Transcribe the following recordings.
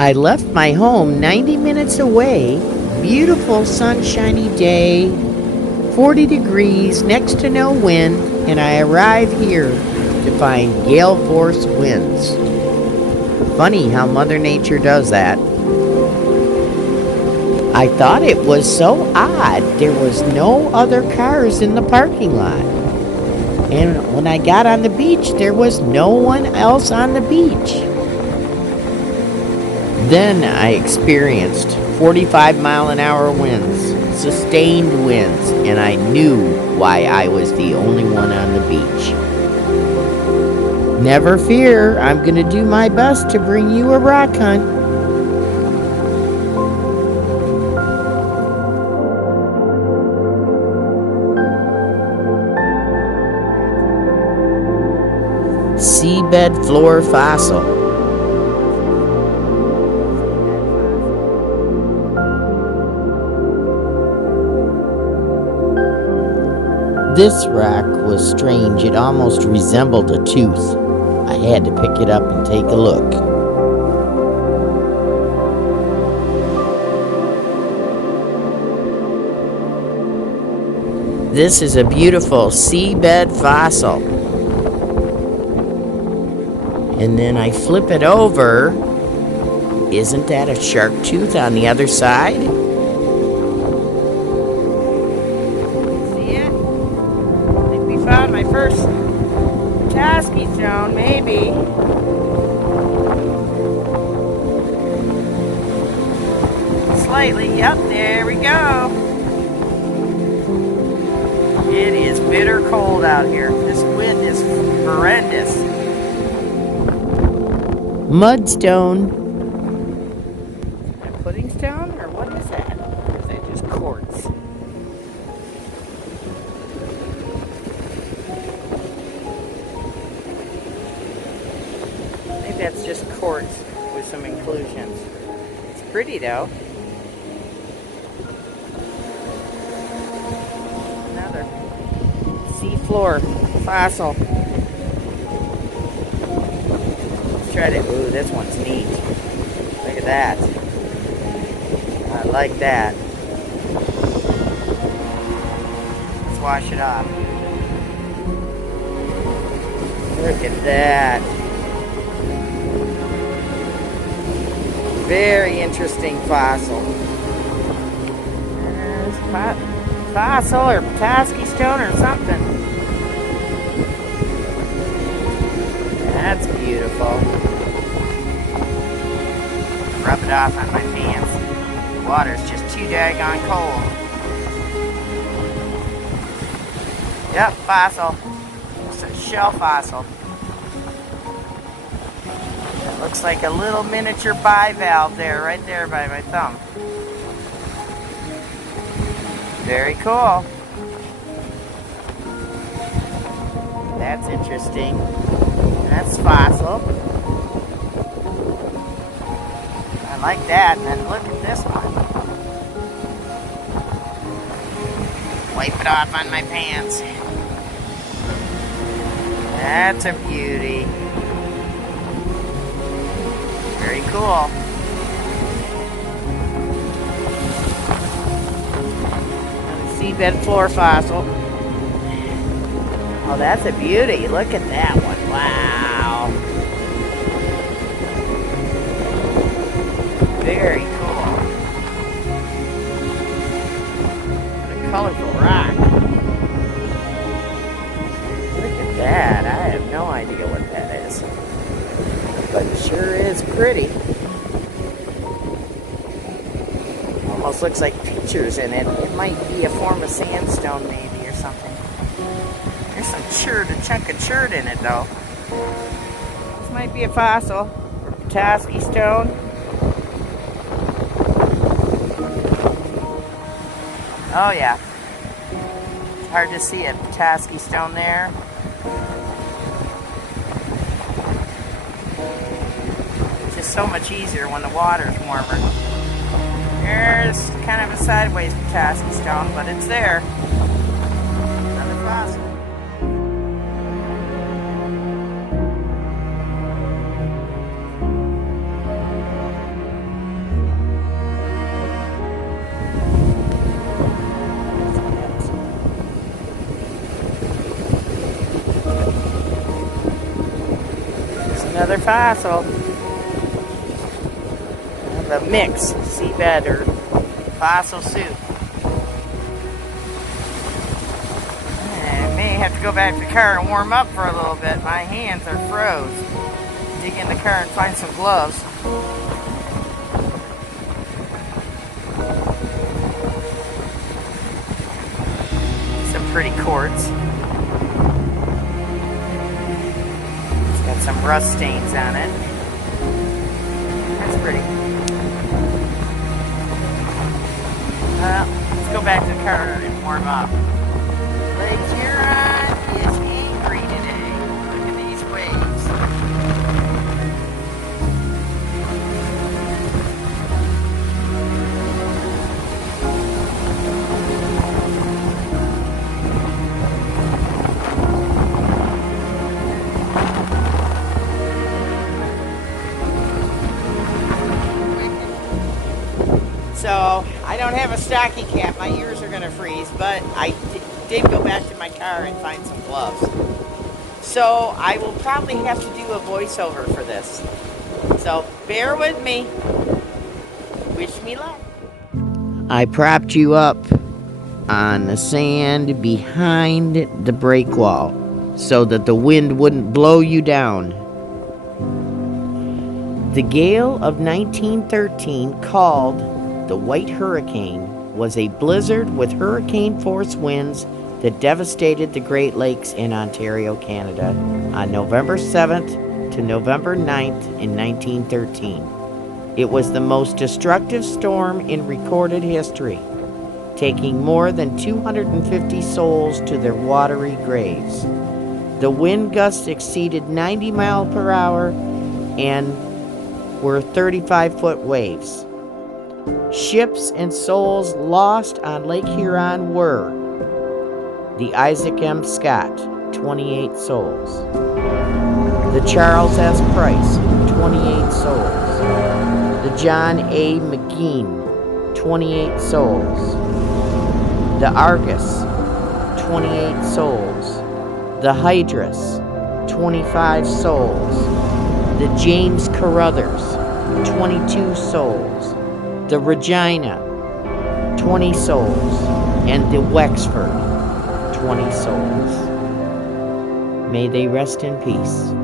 I left my home 90 minutes away, beautiful sunshiny day, 40 degrees, next to no wind, and I arrive here to find gale force winds. Funny how Mother Nature does that. I thought it was so odd there was no other cars in the parking lot. And when I got on the beach, there was no one else on the beach. Then I experienced 45-mile-an-hour winds, sustained winds, and I knew why I was the only one on the beach. Never fear, I'm going to do my best to bring you a rock hunt. Seabed floor fossil. This rock was strange. It almost resembled a tooth. I had to pick it up and take a look. This is a beautiful seabed fossil. And then I flip it over. Isn't that a shark tooth on the other side? Found my first Tasky stone, maybe. Slightly, yep, there we go. It is bitter cold out here. This wind is horrendous. Mudstone. A pudding stone, or what is that? Or is that just quartz? That's just quartz with some inclusions. It's pretty though. Another seafloor fossil. Let's try to. Ooh, this one's neat. Look at that. I like that. Let's wash it off. Look at that. Very interesting fossil. There's a fossil or Tasky stone or something. That's beautiful. Rub it off on my pants. The water's just too daggone cold. Yep, fossil. It's a shell fossil. Looks like a little miniature bivalve there, right there by my thumb. Very cool. That's interesting. That's fossil. I like that. And then look at this one. Wipe it off on my pants. That's a beauty. Very cool. Seabed floor fossil. Oh, that's a beauty. Look at that one. Wow. Very cool. What a colorful rock. Look at that. I have no idea what that is. But it sure is pretty. Almost looks like pictures in it. It might be a form of sandstone maybe or something. There's some chert, a chunk of chert in it though. This might be a fossil or Tasky stone. Oh yeah. It's hard to see a Tasky stone there. So much easier when the water's warmer. There's kind of a sideways Tasky stone, but it's there. Another fossil. another fossil. The mix, seabed or fossil soup. I may have to go back to the car and warm up for a little bit. My hands are froze. Dig in the car and find some gloves. Some pretty quartz. It's got some rust stains on it. That's pretty. Let's go back to the car and warm up. Lake Huron is angry today. Look at these waves. So, I don't have a stocking cap. My ears are going to freeze, but I did go back to my car and find some gloves. So, I will probably have to do a voiceover for this. So, bear with me. Wish me luck. I propped you up on the sand behind the break wall so that the wind wouldn't blow you down. The gale of 1913, called the White Hurricane, was a blizzard with hurricane-force winds that devastated the Great Lakes in Ontario, Canada on November 7th to November 9th in 1913. It was the most destructive storm in recorded history, taking more than 250 souls to their watery graves. The wind gusts exceeded 90 miles per hour and were 35-foot waves. Ships and souls lost on Lake Huron were the Isaac M. Scott, 28 souls. The Charles S. Price, 28 souls. The John A. McGean, 28 souls. The Argus, 28 souls. The Hydrus, 25 souls. The James Carruthers, 22 souls. The Regina, 20 souls, and the Wexford, 20 souls. May they rest in peace.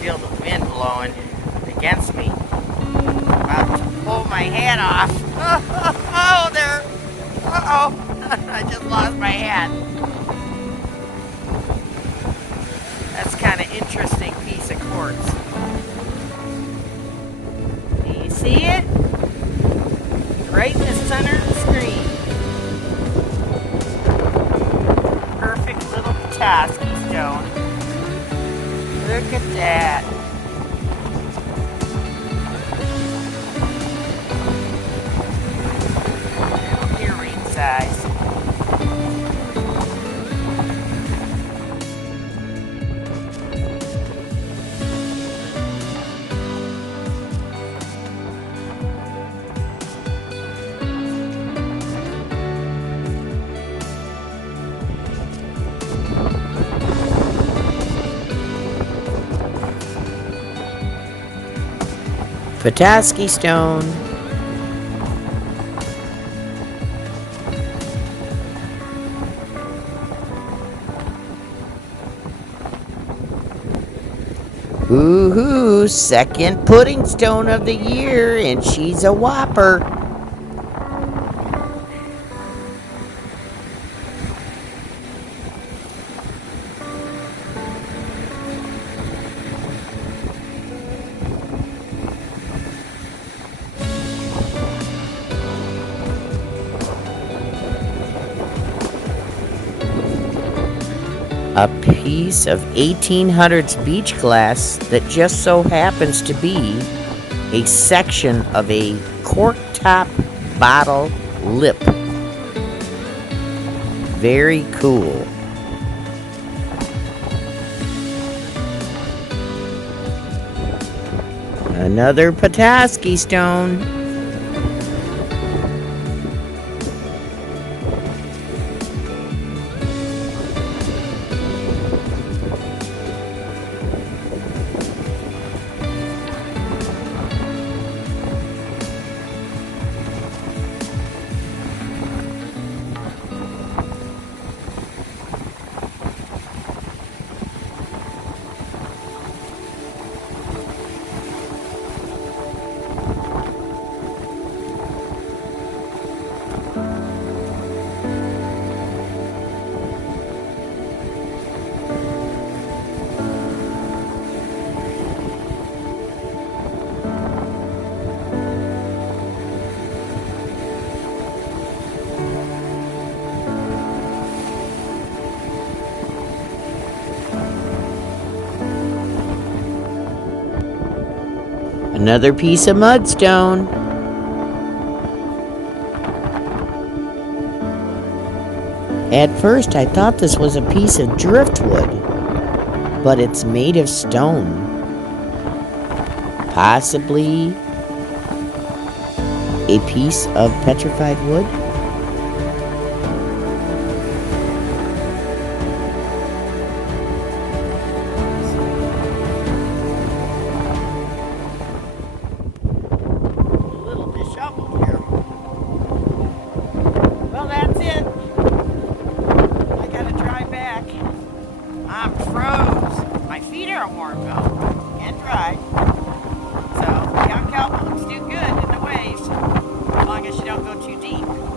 Feel the wind blowing against me. I'm about to pull my hat off. Oh, there. Uh-oh. I just lost my hat. That's kind of interesting piece of quartz. Do you see it? Right in the center of the screen. Perfect little Petoskey stone. Look at that. Little earring size. Petoskey stone. Ooh, Woohoo! Second pudding stone of the year, and she's a whopper. A piece of 1800s beach glass that just so happens to be a section of a cork top bottle lip. Very cool. Another Petoskey stone. Another piece of mudstone. At first I thought this was a piece of driftwood, but it's made of stone. Possibly a piece of petrified wood? Well, that's it. I gotta drive back. I'm froze. My feet are warm though, and dry. So, young cow pumps do good in the waves, as long as you don't go too deep.